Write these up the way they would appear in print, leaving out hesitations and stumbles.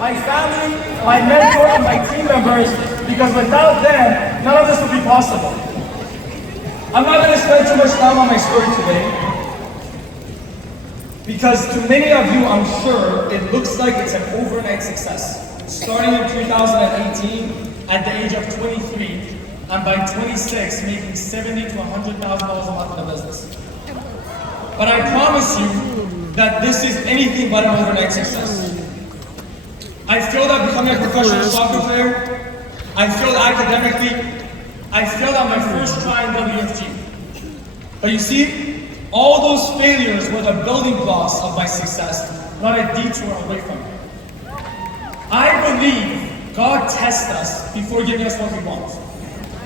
my family, my mentor, and my team members, because without them, none of this would be possible. I'm not going to spend too much time on my story today, because to many of you, I'm sure, it looks like it's an overnight success. Starting in 2018, at the age of 23, and by 26, making $70,000 to $100,000 a month in the business. But I promise you that this is anything but an overnight success. I failed at becoming a professional soccer player. I failed academically. I failed at my first try in WFG. But you see, all those failures were the building blocks of my success, not a detour away from it. I believe God tests us before giving us what we want.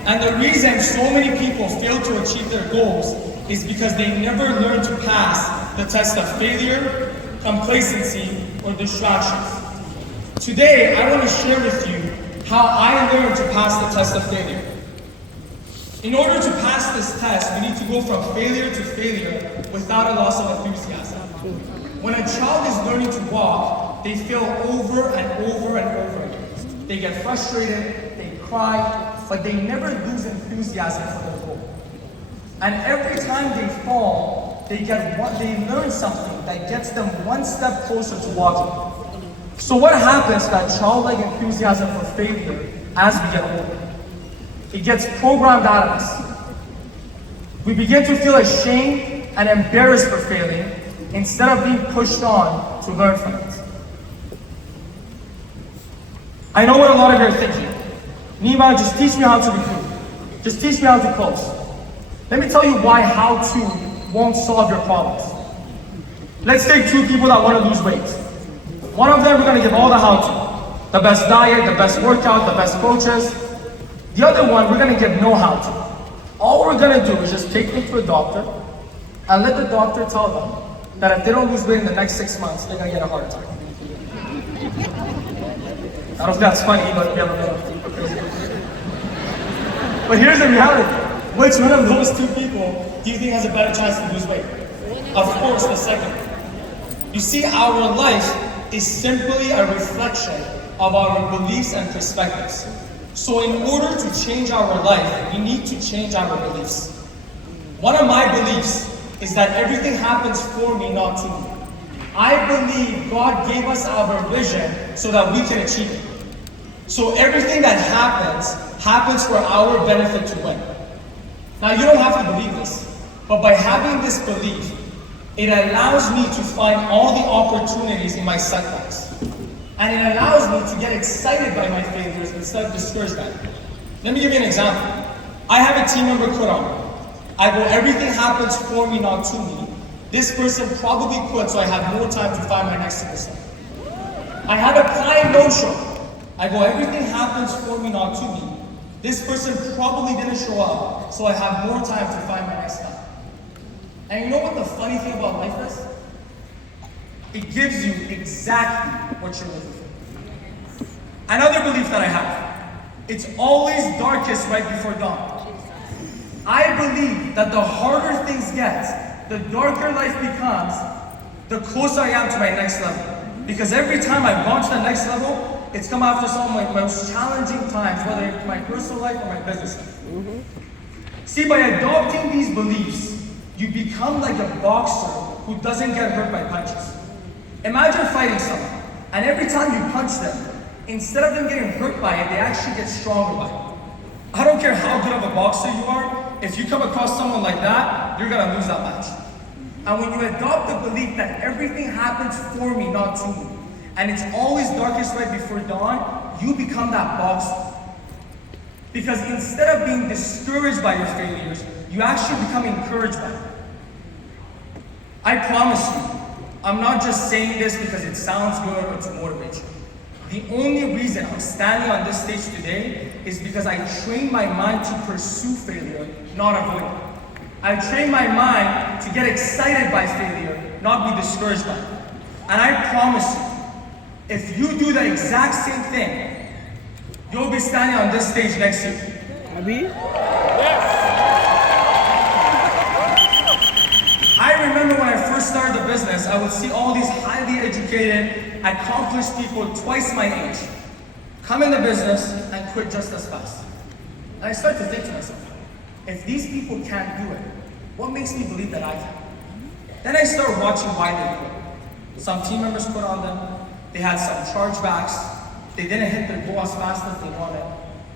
And the reason so many people fail to achieve their goals is because they never learn to pass the test of failure, complacency, or distractions. Today, I want to share with you how I learned to pass the test of failure. In order to pass this test, we need to go from failure to failure without a loss of enthusiasm. When a child is learning to walk, they fail over and over and over again. They get frustrated, they cry, but they never lose enthusiasm for their goal. And every time they fall, they learn something that gets them one step closer to walking. So what happens to that childlike enthusiasm for failure as we get older? It gets programmed out of us. We begin to feel ashamed and embarrassed for failing instead of being pushed on to learn from it. I know what a lot of you are thinking. Nima, just teach me how to recruit. Just teach me how to close. Let me tell you why how to won't solve your problems. Let's take two people that want to lose weight. One of them, we're going to give all the how to. The best diet, the best workout, the best coaches. The other one, we're going to give no how to. All we're going to do is just take them to a doctor and let the doctor tell them that if they don't lose weight in the next 6 months, they're going to get a heart attack. I don't know if that's funny, but we have a bit of crazy. But here's the reality. Which one of those two people do you think has a better chance to lose weight? Of course, the second. You see, our life is simply a reflection of our beliefs and perspectives. So in order to change our life, we need to change our beliefs. One of my beliefs is that everything happens for me, not to me. I believe God gave us our vision so that we can achieve it. So everything that happens for our benefit to win. Now you don't have to believe this, but by having this belief, it allows me to find all the opportunities in my setbacks. And it allows me to get excited by my failures instead of discouraged by them. Let me give you an example. I have a team member quit on me. I go, everything happens for me, not to me. This person probably quit so I have more time to find my next superstar. I had a client no-show. I go, everything happens for me, not to me. This person probably didn't show up, so I have more time to find my next guy. And you know what the funny thing about life is? It gives you exactly what you're looking for. Another belief that I have, it's always darkest right before dawn. I believe that the harder things get, the darker life becomes, the closer I am to my next level. Because every time I've gone to the next level, it's come after some of my most challenging times, whether it's my personal life or my business life. See, by adopting these beliefs, you become like a boxer who doesn't get hurt by punches. Imagine fighting someone, and every time you punch them, instead of them getting hurt by it, they actually get stronger by it. I don't care how good of a boxer you are, if you come across someone like that, you're gonna lose that match. And when you adopt the belief that everything happens for me, not to me, and it's always darkest right before dawn, you become that boxer. Because instead of being discouraged by your failures, you actually become encouraged by them. I promise you, I'm not just saying this because it sounds good or to motivate you. The only reason I'm standing on this stage today is because I trained my mind to pursue failure, not avoid it. I trained my mind to get excited by failure, not be discouraged by it. And I promise you, if you do the exact same thing, you'll be standing on this stage next year. Abi? I remember when I first first started the business, I would see all these highly educated, accomplished people twice my age come in the business and quit just as fast. And I started to think to myself, if these people can't do it, what makes me believe that I can? Then I started watching why they quit. Some team members quit on them, they had some chargebacks, they didn't hit their goal as fast as they wanted.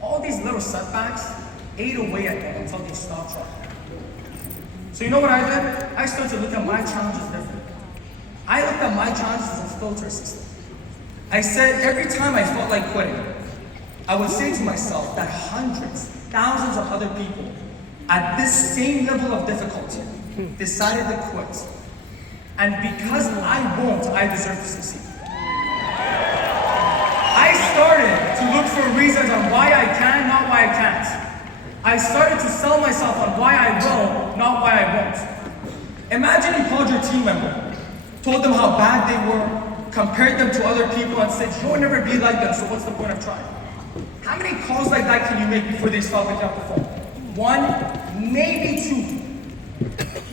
All these little setbacks ate away at them until they stopped trying. So you know what I did? I started to look at my challenges differently. I looked at my challenges as a filter system. I said every time I felt like quitting, I would say to myself that hundreds, thousands of other people at this same level of difficulty decided to quit. And because I won't, I deserve to succeed. I started to look for reasons on why I can, not why I can't. I started to sell myself on why I will, not why I won't. Imagine you called your team member, told them how bad they were, compared them to other people and said, you'll never be like them, so what's the point of trying? How many calls like that can you make before they stop picking up the phone? One, maybe two.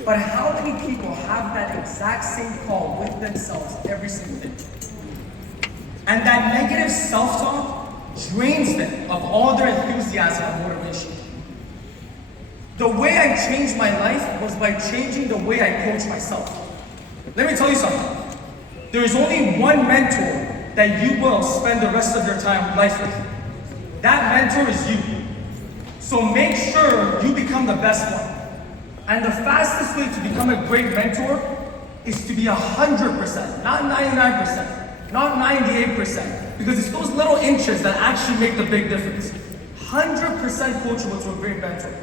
But how many people have that exact same call with themselves every single day? And that negative self-talk drains them of all their enthusiasm and motivation. The way I changed my life was by changing the way I coach myself. Let me tell you something. There is only one mentor that you will spend the rest of your life with. That mentor is you. So make sure you become the best one. And the fastest way to become a great mentor is to be 100%, not 99%, not 98%, because it's those little inches that actually make the big difference. 100% coachable to a great mentor.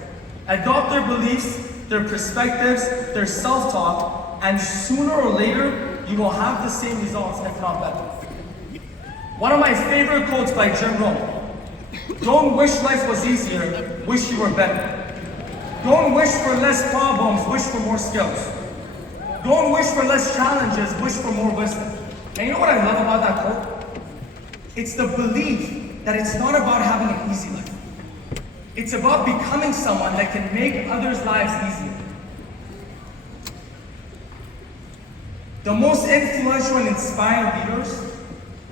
Adopt their beliefs, their perspectives, their self-talk, and sooner or later, you will have the same results, if not better. One of my favorite quotes by Jim Rohn: don't wish life was easier, wish you were better. Don't wish for less problems, wish for more skills. Don't wish for less challenges, wish for more wisdom. And you know what I love about that quote? It's the belief that it's not about having an easy life. It's about becoming someone that can make others' lives easier. The most influential and inspiring leaders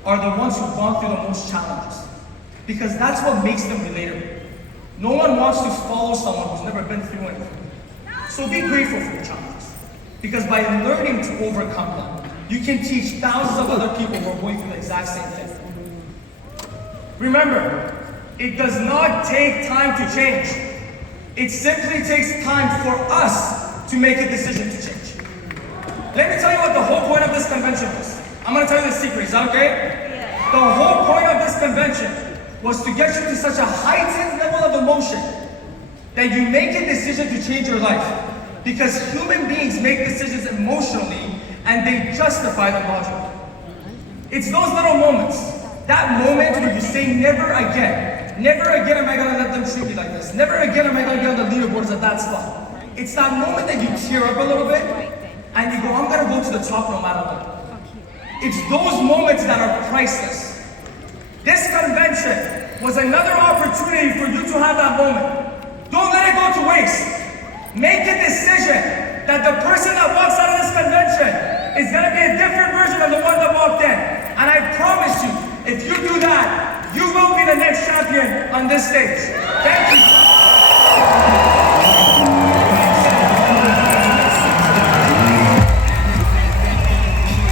are the ones who've gone through the most challenges, because that's what makes them relatable. No one wants to follow someone who's never been through anything. So be grateful for your challenges, because by learning to overcome them, you can teach thousands of other people who are going through the exact same thing. Remember, it does not take time to change. It simply takes time for us to make a decision to change. Let me tell you what the whole point of this convention was. I'm going to tell you the secret. Is that okay? Yeah. The whole point of this convention was to get you to such a heightened level of emotion that you make a decision to change your life. Because human beings make decisions emotionally and they justify them logically. It's those little moments, that moment where you say, never again am I gonna let them treat me like this. Never again am I gonna get on the leaderboards at that spot. It's that moment that you tear up a little bit and you go, I'm gonna go to the top no matter what. It's those moments that are priceless. This convention was another opportunity for you to have that moment. Don't let it go to waste. Make a decision that the person that walks out of this convention is going to be a different version of the one that walked in. And I promise you, if you do that, you will be the next champion on this stage. Thank you.